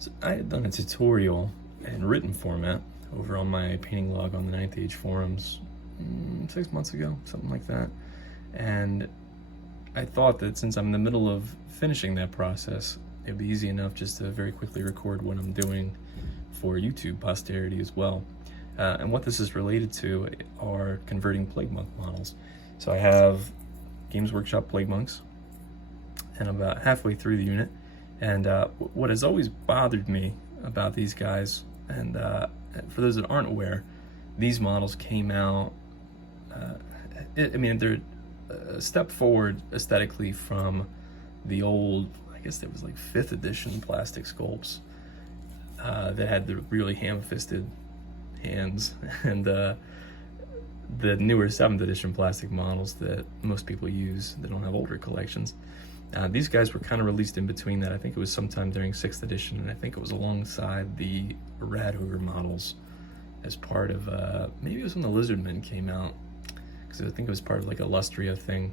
So I had done a tutorial in written format over on my painting log on the Ninth Age forums 6 months ago, something like that. And I thought that since I'm in the middle of finishing that process, it'd be easy enough just to very quickly record what I'm doing for YouTube posterity as well. And what this is related to are converting Plague Monk models. So I have Games Workshop Plague Monks, and I'm about halfway through the unit. And what has always bothered me about these guys, and for those that aren't aware, these models came out, I mean, they're a step forward aesthetically from the old, I guess there was like 5th edition plastic sculpts that had the really ham-fisted hands, and the newer 7th edition plastic models that most people use that don't have older collections. These guys were kind of released in between that. I think it was sometime during 6th edition, and I think it was alongside the Rad Ogre models as part of, maybe it was when the Lizardmen came out, because I think it was part of like a Lustria thing.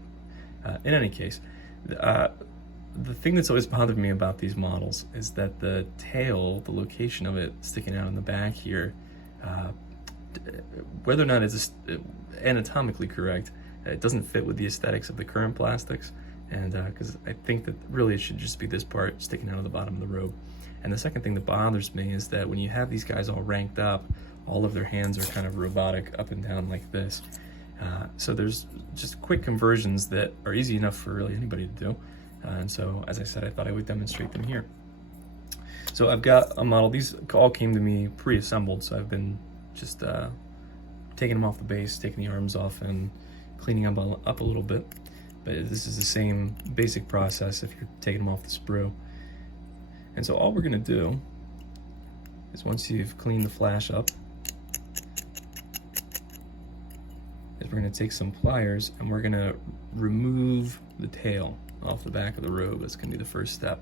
In any case, the thing that's always bothered me about these models is that the tail, the location of it sticking out in the back here, whether or not it's anatomically correct, it doesn't fit with the aesthetics of the current plastics. And because I think that really it should just be this part sticking out of the bottom of the robe. And the second thing that bothers me is that when you have these guys all ranked up, all of their hands are kind of robotic up and down like this. So there's just quick conversions that are easy enough for really anybody to do. And so, as I said, I thought I would demonstrate them here. So I've got a model. These all came to me pre-assembled, so I've been just taking them off the base, taking the arms off, and cleaning them up a little bit. But this is the same basic process if you're taking them off the sprue. And so all we're gonna do is, once you've cleaned the flash up, is we're gonna take some pliers and we're gonna remove the tail off the back of the robe. That's gonna be the first step.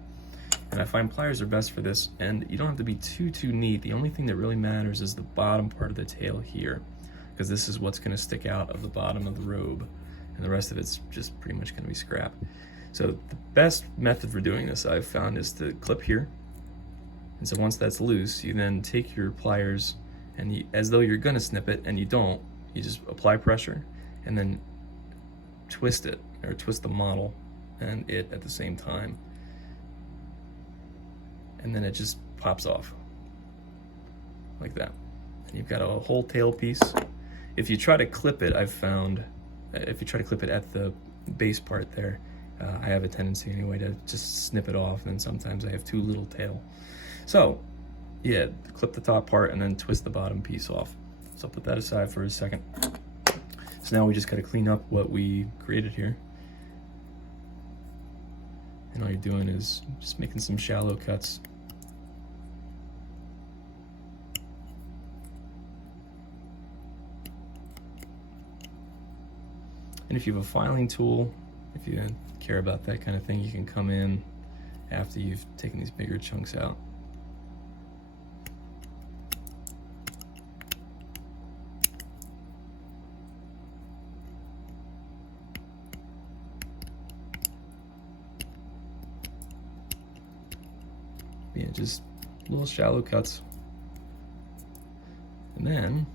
And I find pliers are best for this, and you don't have to be too neat. The only thing that really matters is the bottom part of the tail here, because this is what's gonna stick out of the bottom of the robe, and the rest of it's just pretty much gonna be scrap. So the best method for doing this I've found is to clip here. And so once that's loose, you then take your pliers and as though you're gonna snip it, and you don't, you just apply pressure and then twist it, or twist the model and it at the same time. And then it just pops off like that. And you've got a whole tail piece. If you try to clip it, I've found, if you try to clip it at the base part there, I have a tendency anyway to just snip it off, and then sometimes I have too little tail. So yeah, clip the top part and then twist the bottom piece off. So I'll put that aside for a second. So now we just gotta clean up what we created here. And all you're doing is just making some shallow cuts. And if you have a filing tool, if you care about that kind of thing, you can come in after you've taken these bigger chunks out. Yeah, just little shallow cuts. And then,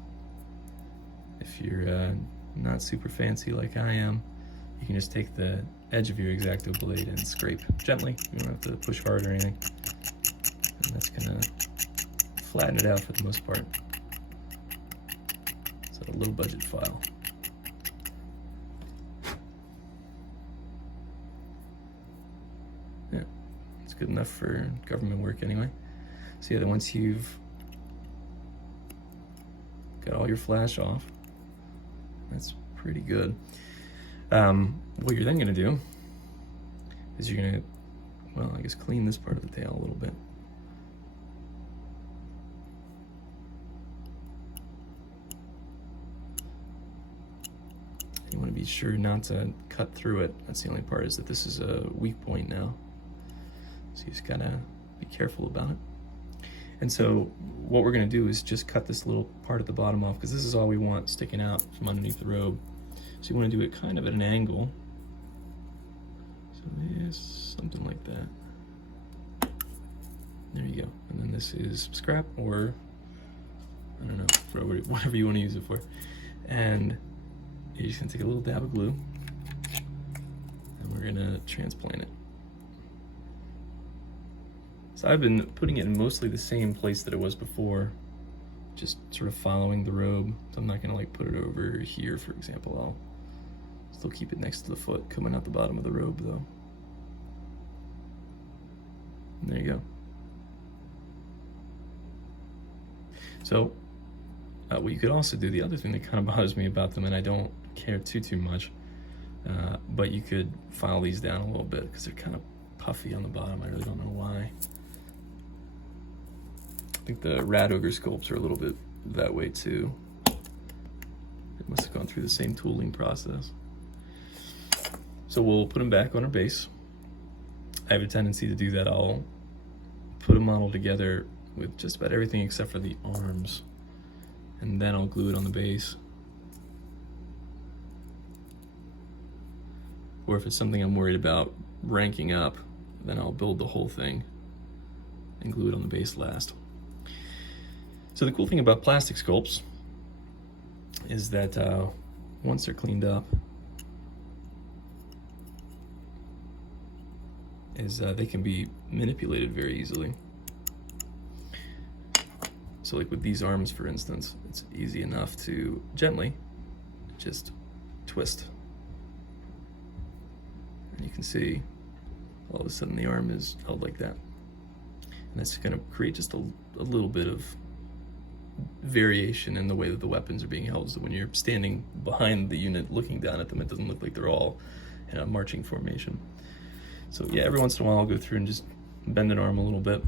if you're not super fancy like I am, you can just take the edge of your X-Acto blade and scrape gently. You don't have to push hard or anything. And that's gonna flatten it out for the most part. So a low budget file. Yeah, it's good enough for government work anyway. So yeah, then once you've got all your flash off, that's pretty good. What you're then gonna do is you're gonna, well, I guess clean this part of the tail a little bit. You wanna be sure not to cut through it. That's the only part, is that this is a weak point now. So you just gotta be careful about it. And so what we're gonna do is just cut this little part at the bottom off, because this is all we want sticking out from underneath the robe. So you wanna do it kind of at an angle. So yes, something like that. There you go. And then this is scrap, or I don't know, whatever you want to use it for. And you're just gonna take a little dab of glue, and we're gonna transplant it. So I've been putting it in mostly the same place that it was before, just sort of following the robe. So I'm not gonna like put it over here, for example. I'll still keep it next to the foot, coming out the bottom of the robe though. And there you go. So what you could also do, the other thing that kind of bothers me about them, and I don't care too much, but you could file these down a little bit because they're kind of puffy on the bottom. I really don't know why. I think the Rat Ogre sculpts are a little bit that way too. It must have gone through the same tooling process. So we'll put them back on our base. I have a tendency to do that. I'll put a model together with just about everything except for the arms, and then I'll glue it on the base. Or if it's something I'm worried about ranking up, then I'll build the whole thing and glue it on the base last. So the cool thing about plastic sculpts is that once they're cleaned up, they can be manipulated very easily. So like with these arms, for instance, it's easy enough to gently just twist. And you can see all of a sudden the arm is held like that. And that's gonna create just a little bit of variation in the way that the weapons are being held. So when you're standing behind the unit looking down at them, it doesn't look like they're all in a marching formation. So yeah, every once in a while I'll go through and just bend an arm a little bit.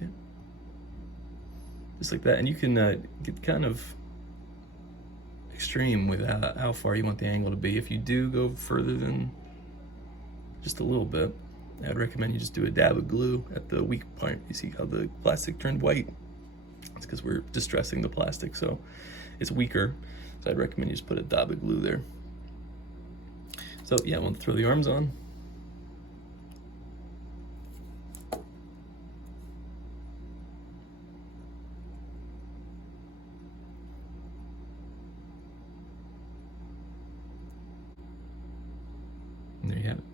Yeah. Just like that. And you can get kind of extreme with how far you want the angle to be. If you do go further than just a little bit, I'd recommend you just do a dab of glue at the weak point. You see how the plastic turned white? It's because we're distressing the plastic, so it's weaker. So I'd recommend you just put a dab of glue there. So yeah, we'll throw the arms on. And there you have it.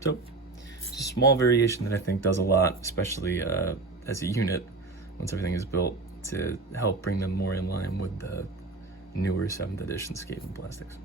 So, just a small variation that I think does a lot, especially as a unit, once everything is built, to help bring them more in line with the newer 7th edition Skaven plastics.